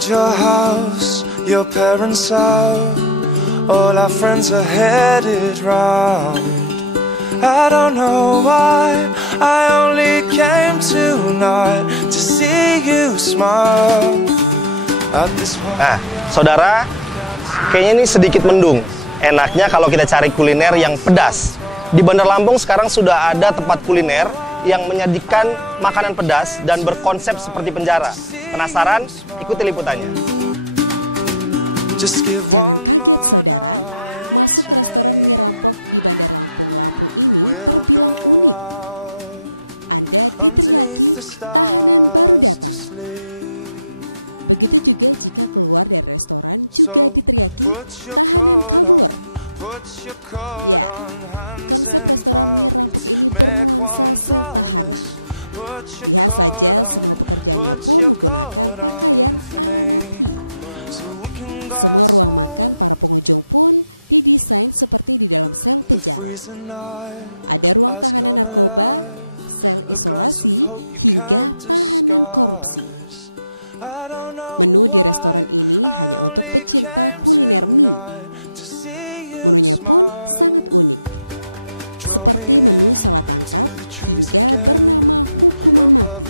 around your house, your parents out, all our friends are headed round. I don't know why, I only came tonight to see you smile at this one. Nah, saudara, kayaknya ini sedikit mendung. Enaknya kalau kita cari kuliner yang pedas. Di Bandar Lampung sekarang sudah ada tempat kuliner yang menyajikan makanan pedas dan berkonsep seperti penjara. Penasaran? Ikuti liputannya. Jangan kaget saudara, masuk ke restoran mie rampok di Bandar Lampung, Lampung ini terbilang unik. Anda diteriaki, tahanan baru datang. Begitu juga jika keluar dari restoran juga diteriaki, tahanan kabur. Ya, konsep restoran mie rampok ini bernuansa sel tahanan. Lihat saja semua pekerjaannya pun menggunakan pakaian ala napi. Semua ruang makan para pengunjung pun didesain seperti di dalam sel penjara. Ada ruang tahanan narkoba, sel isolasi, hingga tahanan korupsi. Menu di restoran ini hanya untuk pecinta kuliner mie. Menunya pun sangat unik, seperti menu salah tangkap hingga bernama hukuman mati.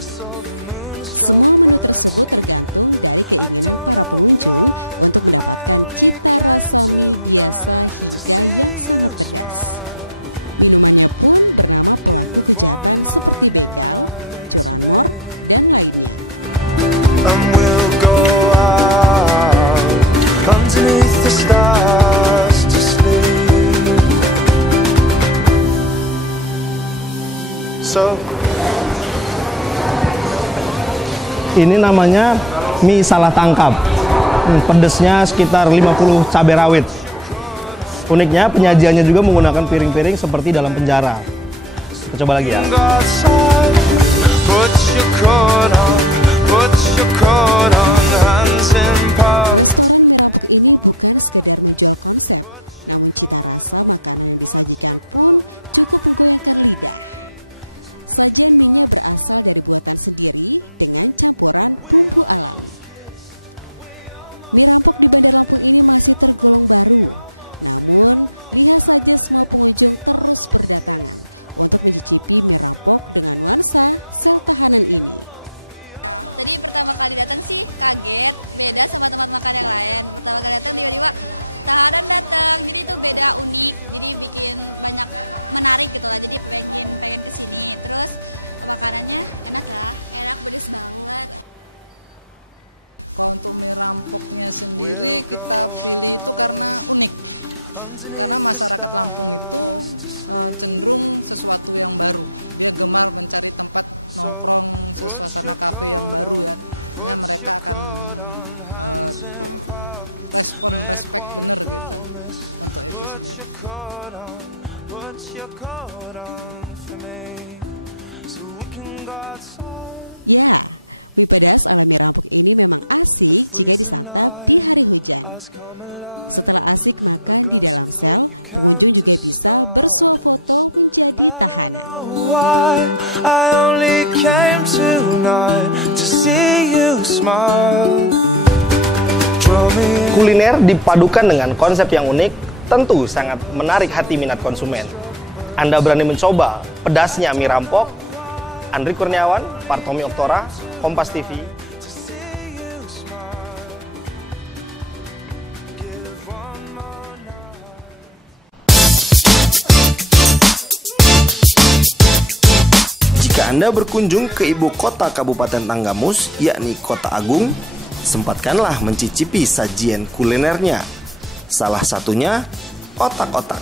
Semua menu tersebut tergantung dari keinginan para pengunjung untuk mendapatkan cita rasa mie biasa hingga yang sangat pedas. Minumannya pun bernama pelaku kejahatan seperti begal, curanmor, dan lainnya. Ini namanya mie salah tangkap. Pedesnya sekitar 50 cabai rawit. Uniknya penyajiannya juga menggunakan piring-piring seperti dalam penjara. Kita coba lagi ya. Restoran mie rampok ini bukan sekedar menjual konsep, namun cita rasa makanan yang disajikan pun cukup menggoyangkan lidah. Sajian mie-nya berasal dari buatan sendiri dengan campuran bumbu alami. Mie rampok di Bandar Lampung ini masih tergolong baru, namun lihat saja semua pengunjung terus berdatangan untuk mencicipi mie rampok dengan nuansa sel tahanan ini. Tadi pertama kali datang sih kaget, beda sama tempat makan yang lain. Pertama kali datang tiba-tiba tahanan datang, jadi itu beda, unik, jadi bikin banyak menarik gitu lah, jadi pengen kesini. Terus makanannya enak ya, enak, pedes banget. Kalau untuk mie rampoknya sendiri kita pilih itu karena unik, karena masyarakat Lampung itu cenderung sesuatu yang baru. Dia gemar mencari tempat nongkrong, suasana kafe yang baru ya. Mereka akan respect bener gitu untuk itu sendiri. Ya, mie pedas ala mie rampok ini memang asik jika disantap di hari hujan. Setelah asik makan di dalam sel, pengunjung juga bisa bersuah foto menjadi tahanan. Kuliner dipadukan dengan konsep yang unik tentu sangat menarik hati minat konsumen. Anda berani mencoba pedasnya mie rampok? Andri Kurniawan, Partomi Oktora, Kompas TV. Jika Anda berkunjung ke ibu kota Kabupaten Tanggamus, yakni Kota Agung, sempatkanlah mencicipi sajian kulinernya. Salah satunya otak-otak.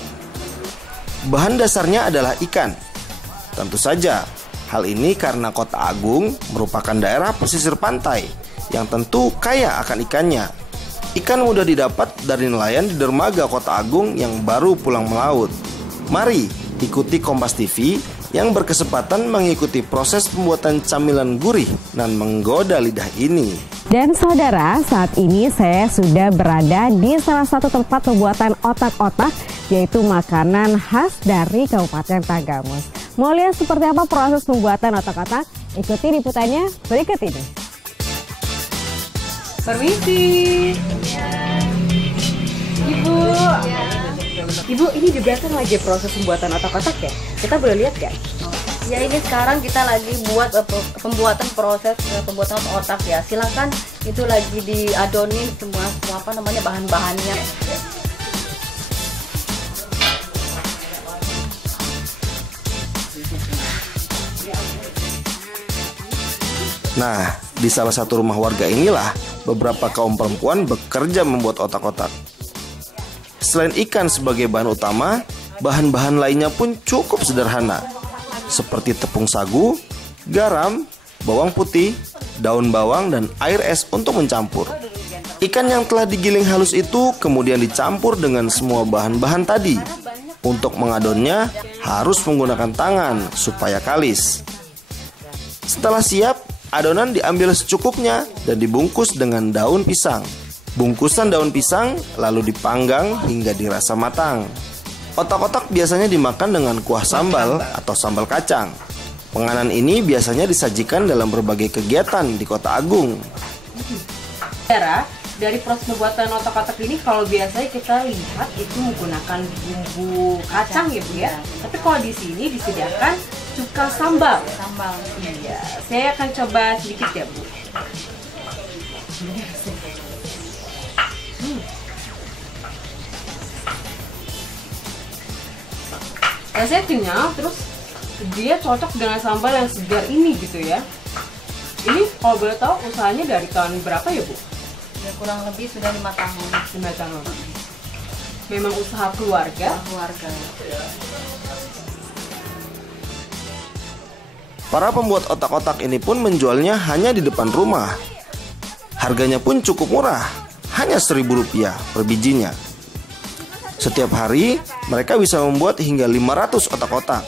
Bahan dasarnya adalah ikan. Tentu saja, hal ini karena Kota Agung merupakan daerah pesisir pantai yang tentu kaya akan ikannya. Ikan mudah didapat dari nelayan di dermaga Kota Agung yang baru pulang melaut. Mari ikuti Kompas TV yang berkesempatan mengikuti proses pembuatan camilan gurih dan menggoda lidah ini. Dan saudara, saat ini saya sudah berada di salah satu tempat pembuatan otak-otak, yaitu makanan khas dari Kabupaten Tanggamus. Mau lihat seperti apa proses pembuatan otak-otak? Ikuti liputannya berikut ini. Permisi. Ibu, ini di belakang lagi proses pembuatan otak-otak ya? Kita boleh lihat gak? Ya, ini sekarang kita lagi buat pembuatan pembuatan otak ya. Silakan, itu lagi diadonin semua apa namanya bahan-bahannya. Nah, di salah satu rumah warga inilah beberapa kaum perempuan bekerja membuat otak-otak. Selain ikan sebagai bahan utama, bahan-bahan lainnya pun cukup sederhana, seperti tepung sagu, garam, bawang putih, daun bawang, dan air es untuk mencampur. Ikan yang telah digiling halus itu kemudian dicampur dengan semua bahan-bahan tadi. Untuk mengadonnya harus menggunakan tangan supaya kalis. Setelah siap, adonan diambil secukupnya dan dibungkus dengan daun pisang. Bungkusan daun pisang lalu dipanggang hingga dirasa matang. Otak-otak biasanya dimakan dengan kuah sambal atau sambal kacang. Penganan ini biasanya disajikan dalam berbagai kegiatan di Kota Agung. Dari proses pembuatan otak-otak ini kalau biasanya kita lihat itu menggunakan bumbu kacang ya Bu ya. Tapi kalau di sini disediakan cuka sambal. Iya, saya akan coba sedikit ya Bu. Rasanya kenyal, terus dia cocok dengan sambal yang segar ini gitu ya. Ini kalau boleh tahu usahanya dari tahun berapa ya Bu? Ya, kurang lebih sudah 5 tahun. 5 tahun. Memang usaha keluarga. Para pembuat otak-otak ini pun menjualnya hanya di depan rumah. Harganya pun cukup murah, hanya Rp1.000 per bijinya. Setiap hari, mereka bisa membuat hingga 500 otak-otak.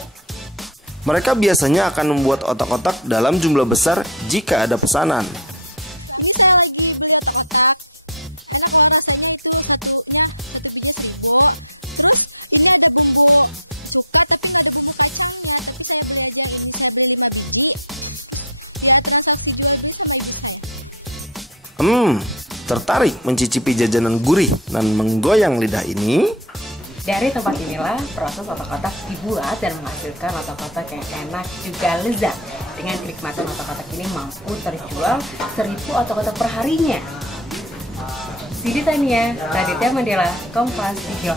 Mereka biasanya akan membuat otak-otak dalam jumlah besar jika ada pesanan. Ini saya lagi beli otak-otak. Enak kalau rasanya itu satu biji 1.000. Terus ini ada bumbu cuka tapi nggak ada bumbu kacangnya. Tapi saya beli aja yang ini, saya beli 5 biji. Terus ya transaksi jual beli sama ibu saya. Tertarik mencicipi jajanan gurih dan menggoyang lidah ini? Dari tempat inilah proses otak-otak dibuat dan menghasilkan otak-otak yang enak juga lezat. Dengan kenikmatan otak-otak ini mampu terjual 1.000 otak-otak per harinya. Sidi Tania, Raditya Mandela, Kompas TV.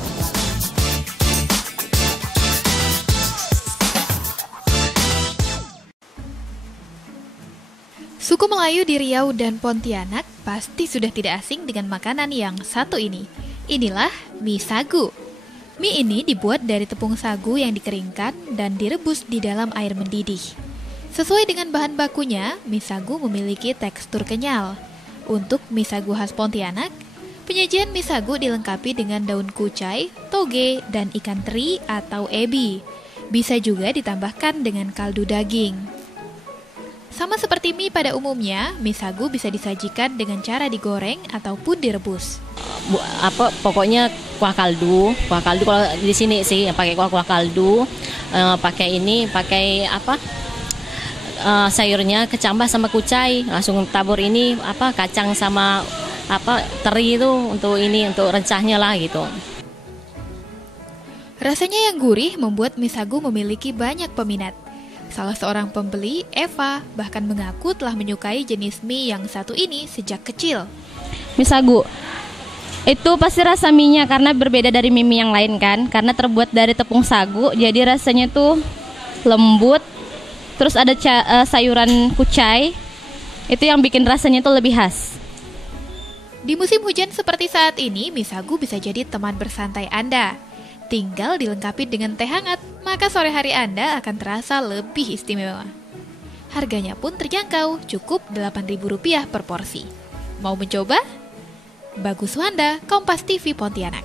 Suku Melayu di Riau dan Pontianak pasti sudah tidak asing dengan makanan yang satu ini. Inilah mie sagu. Mie ini dibuat dari tepung sagu yang dikeringkan dan direbus di dalam air mendidih. Sesuai dengan bahan bakunya, mie sagu memiliki tekstur kenyal. Untuk mie sagu khas Pontianak, penyajian mie sagu dilengkapi dengan daun kucai, toge, dan ikan teri atau ebi. Bisa juga ditambahkan dengan kaldu daging. Sama seperti mie pada umumnya, mie sagu bisa disajikan dengan cara digoreng ataupun direbus. Pokoknya kuah kaldu kalau di sini sih pakai kuah kaldu, pakai sayurnya kecambah sama kucai, langsung tabur ini kacang sama teri itu untuk rencahnya lah gitu. Rasanya yang gurih membuat mie sagu memiliki banyak peminat. Salah seorang pembeli, Eva, bahkan mengaku telah menyukai jenis mie yang satu ini sejak kecil. Mie sagu itu pasti rasa mie-nya karena berbeda dari mie yang lain kan, karena terbuat dari tepung sagu, jadi rasanya tuh lembut. Terus ada sayuran kucai, itu yang bikin rasanya tuh lebih khas. Di musim hujan seperti saat ini, mie sagu bisa jadi teman bersantai Anda. Tinggal dilengkapi dengan teh hangat, maka sore hari Anda akan terasa lebih istimewa. Harganya pun terjangkau, cukup Rp8.000 per porsi. Mau mencoba? Bagus Wanda, Kompas TV Pontianak.